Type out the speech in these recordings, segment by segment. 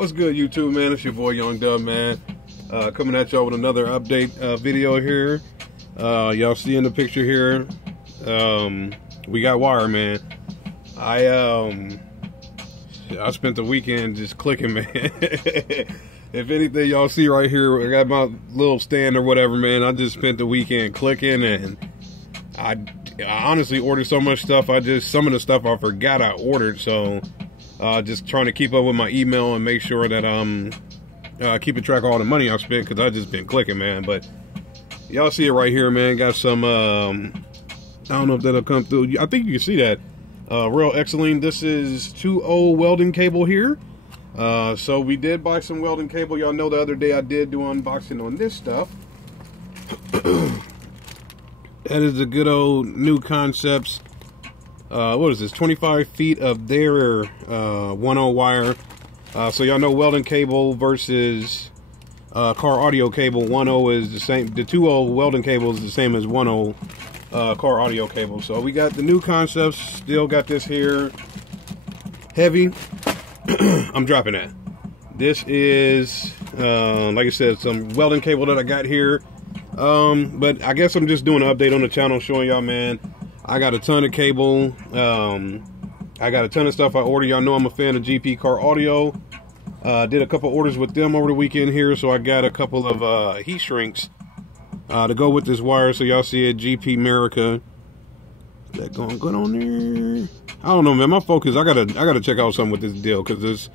What's good, YouTube, man? It's your boy Young Dub, man. Coming at y'all with another update video here. Y'all see in the picture here, we got wire, man. I spent the weekend just clicking, man. If anything, y'all see right here, I got my little stand or whatever, man. I just spent the weekend clicking, and I honestly ordered so much stuff. Some of the stuff I forgot I ordered, so just trying to keep up with my email and make sure that I'm keeping track of all the money I spent, because I just been clicking, man. But y'all see it right here, man. Got some I don't know if that'll come through. I think you can see that. Real excellent. This is 2.0 welding cable here. So we did buy some welding cable. Y'all know the other day I did do unboxing on this stuff. That is the good old New Concepts. What is this? 25 feet of their 1.0 wire. So y'all know welding cable versus car audio cable. 1.0 is the same. The 2.0 welding cable is the same as 1.0 car audio cable. So we got the New Concepts. Still got this here. Heavy. I'm dropping that. This is like I said, some welding cable that I got here. But I guess I'm just doing an update on the channel, showing y'all, man. I got a ton of cable. I got a ton of stuff I ordered. Y'all know I'm a fan of GP Car Audio. Did a couple orders with them over the weekend here, so I got a couple of heat shrinks to go with this wire. So y'all see it, GP America. Is that going good on there? I don't know, man. My focus, I gotta check out something with this deal, because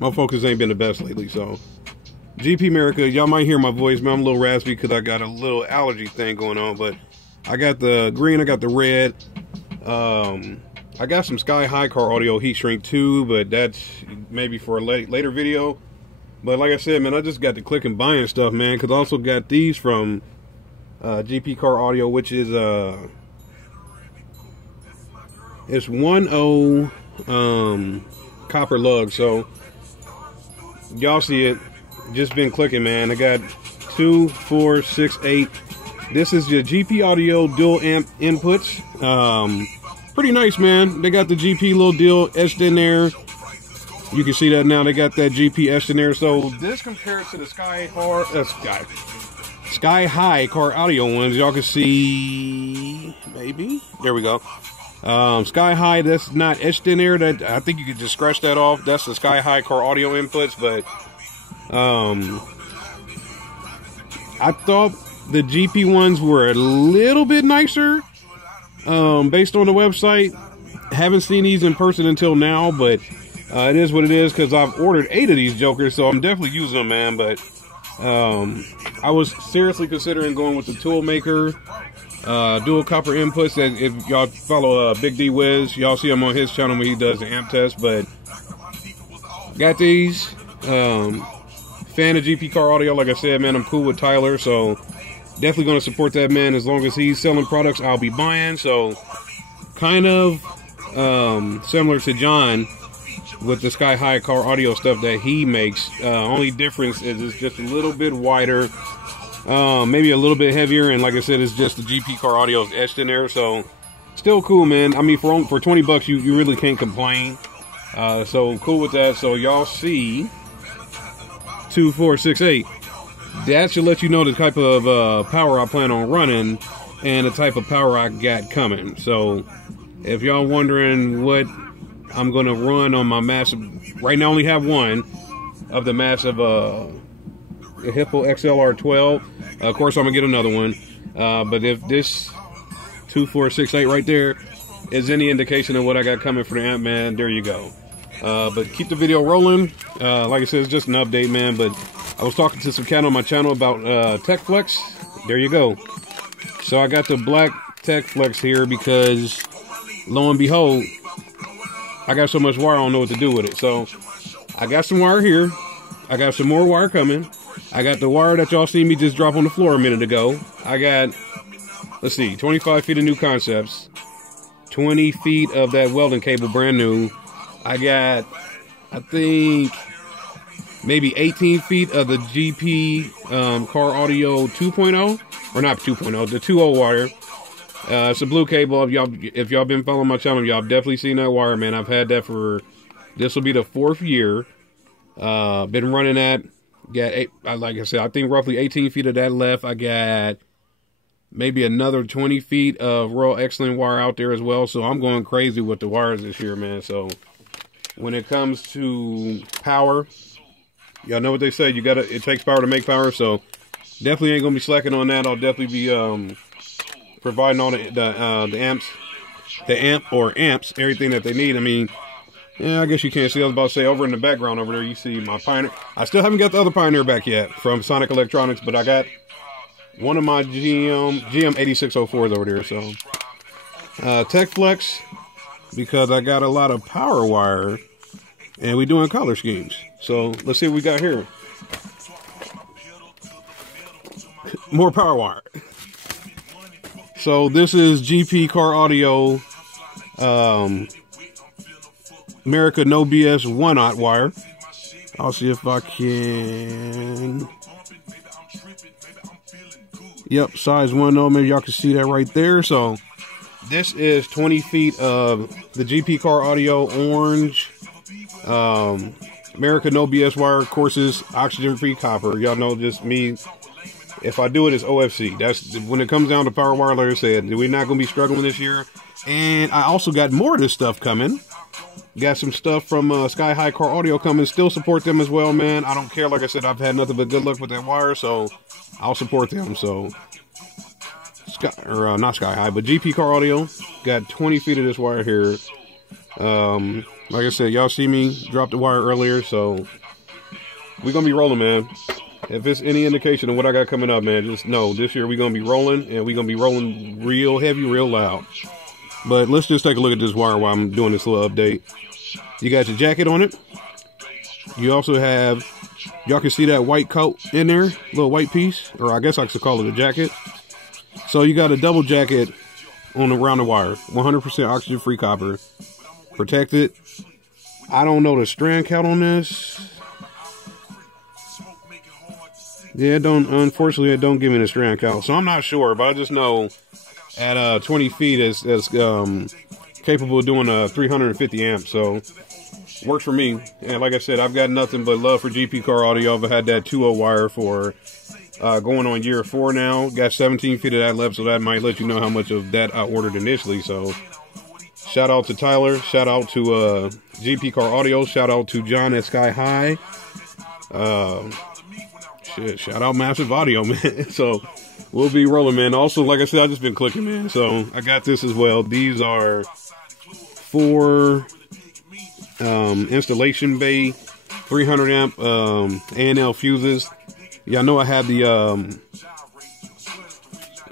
my focus ain't been the best lately. So GP America, y'all might hear my voice, man. I'm a little raspy because I got a little allergy thing going on, but I got the green, I got the red. I got some Sky High Car Audio heat shrink too, but that's maybe for a later video. But like I said, man, I just got to click and buying stuff, man, because I also got these from GP Car Audio, which is it's 1.0 copper lug. So y'all see it. Just been clicking, man. I got 2, 4, 6, 8. This is your GP Audio dual amp inputs. Pretty nice, man. They got the GP little deal etched in there. You can see that now. They got that GP etched in there. So this compared to the Sky High Car Audio ones, y'all can see, maybe. There we go. Sky High, that's not etched in there. That, I think you could just scratch that off. That's the Sky High Car Audio inputs, but I thought the GP ones were a little bit nicer, based on the website. Haven't seen these in person until now, but it is what it is, because I've ordered 8 of these jokers, so I'm definitely using them, man. But I was seriously considering going with the Toolmaker dual copper inputs. That if y'all follow Big D Wiz, y'all see him on his channel when he does the amp test. But got these. Fan of GP Car Audio, like I said, man. I'm cool with Tyler, so definitely going to support that man. As long as he's selling products, I'll be buying. So kind of similar to John with the Sky High Car Audio stuff that he makes. Only difference is it's just a little bit wider, maybe a little bit heavier, and like I said, it's just the GP Car Audio is etched in there. So still cool, man. I mean, for 20 bucks, you really can't complain. So cool with that. So y'all see 2, 4, 6, 8. That should let you know the type of power I plan on running and the type of power I got coming. So if y'all wondering what I'm going to run on my massive, right now I only have one of the massive Hippo XLR12. Of course, I'm going to get another one. But if this 2, 4, 6, 8 right there is any indication of what I got coming for the amp, man, there you go. But keep the video rolling. Like I said, it's just an update, man. But I was talking to some cat on my channel about Tech Flex. There you go. So I got the black Tech Flex here because, lo and behold, I got so much wire, I don't know what to do with it. So I got some wire here. I got some more wire coming. I got the wire that y'all seen me just drop on the floor a minute ago. I got, let's see, 25 feet of New Concepts, 20 feet of that welding cable, brand new. I got, I think, maybe 18 feet of the GP Car Audio 2.0, or not 2.0, the 2.0 wire. It's a blue cable. If y'all been following my channel, y'all definitely seen that wire, man. I've had that for, this will be the 4th year. Been running that. Got like I said, I think roughly 18 feet of that left. I got maybe another 20 feet of Royal Excellent wire out there as well. So I'm going crazy with the wires this year, man. So when it comes to power, y'all know what they say. It takes power to make power. So definitely ain't gonna be slacking on that. I'll definitely be providing all the amps, everything that they need. I mean, yeah, I guess you can't see. I was about to say, over in the background over there, you see my Pioneer. I still haven't got the other Pioneer back yet from Sonic Electronics, but I got one of my GM 8604s over there. So Tech Flex, because I got a lot of power wire, and we doing color schemes. So let's see what we got here. More power wire. So this is GP Car Audio America No BS 1/0 wire. I'll see if I can. Yep, size 1/0. Maybe y'all can see that right there. So this is 20 feet of the GP Car Audio orange America No BS wire. Of course, is oxygen-free copper. Y'all know just me. If I do it, it's OFC. That's when it comes down to power wire. Like I said, we're not going to be struggling this year. And I also got more of this stuff coming. Got some stuff from Sky High Car Audio coming. Still support them as well, man. I don't care. Like I said, I've had nothing but good luck with that wire, so I'll support them. So, not Sky High, but GP Car Audio got 20 feet of this wire here. Like I said, y'all see me drop the wire earlier, so we're gonna be rolling, man. If it's any indication of what I got coming up, man, just know this year we're going to be rolling, and we're going to be rolling real heavy, real loud. But let's just take a look at this wire while I'm doing this little update. You got your jacket on it. You also have, y'all can see that white coat in there, little white piece, or I guess I should call it a jacket. So you got a double jacket around the wire, 100% oxygen-free copper, protected. I don't know the strand count on this. Yeah, unfortunately, it don't give me the strand count, so I'm not sure, but I just know at 20 feet it's capable of doing 350 amps, so works for me. And like I said, I've got nothing but love for GP Car Audio. I've had that 2.0 wire for going on year 4 now. Got 17 feet of that left, so that might let you know how much of that I ordered initially. So shout out to Tyler, shout out to GP Car Audio, shout out to John at Sky High. Shout out Massive Audio, man. So we'll be rolling, man. Also, like I said, I've just been clicking, man. So I got this as well. These are 4 installation bay 300 amp A&L fuses. Yeah, I know I have the I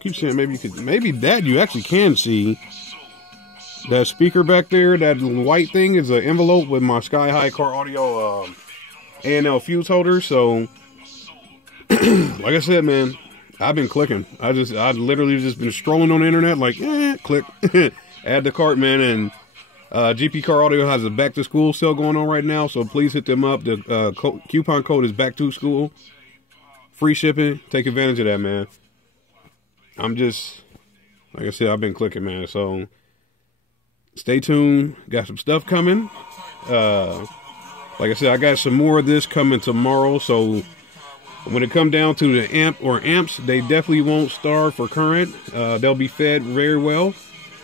keep saying maybe that you actually can see that speaker back there. That white thing is an envelope with my Sky High Car Audio A&L fuse holder. So like I said, man, I've been clicking. I literally just been strolling on the internet, like, click, add to cart, man. And GP Car Audio has a back to school sale going on right now, so please hit them up. The coupon code is back to school, free shipping. Take advantage of that, man. I'm just, like I said, I've been clicking, man. So stay tuned. Got some stuff coming. Like I said, I got some more of this coming tomorrow. So when it comes down to the amps, they definitely won't starve for current. They'll be fed very well.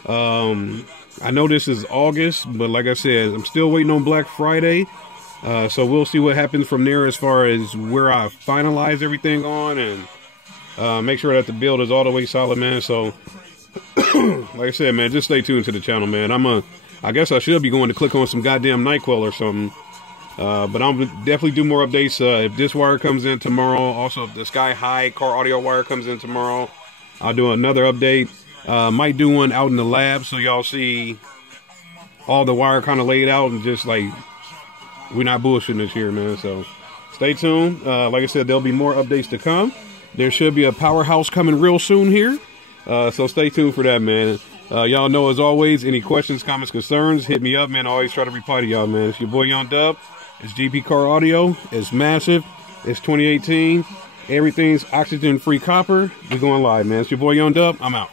I know this is August, but like I said, I'm still waiting on Black Friday. So we'll see what happens from there as far as where I finalize everything on and make sure that the build is all the way solid, man. So like I said, man, just stay tuned to the channel, man. I guess I should be going to click on some goddamn NyQuil or something. But I'll definitely do more updates if this wire comes in tomorrow. Also, if the Sky High Car Audio wire comes in tomorrow, I'll do another update. Might do one out in the lab so y'all see all the wire kind of laid out and just like we're not bullshitting this here, man. So stay tuned. Like I said, there'll be more updates to come. There should be a powerhouse coming real soon here. So stay tuned for that, man. Y'all know, as always, any questions, comments, concerns, hit me up, man. I always try to reply to y'all, man. It's your boy Young Dub. It's GP Car Audio. It's massive. It's 2018. Everything's oxygen-free copper. We're going live, man. It's your boy Young Dub. I'm out.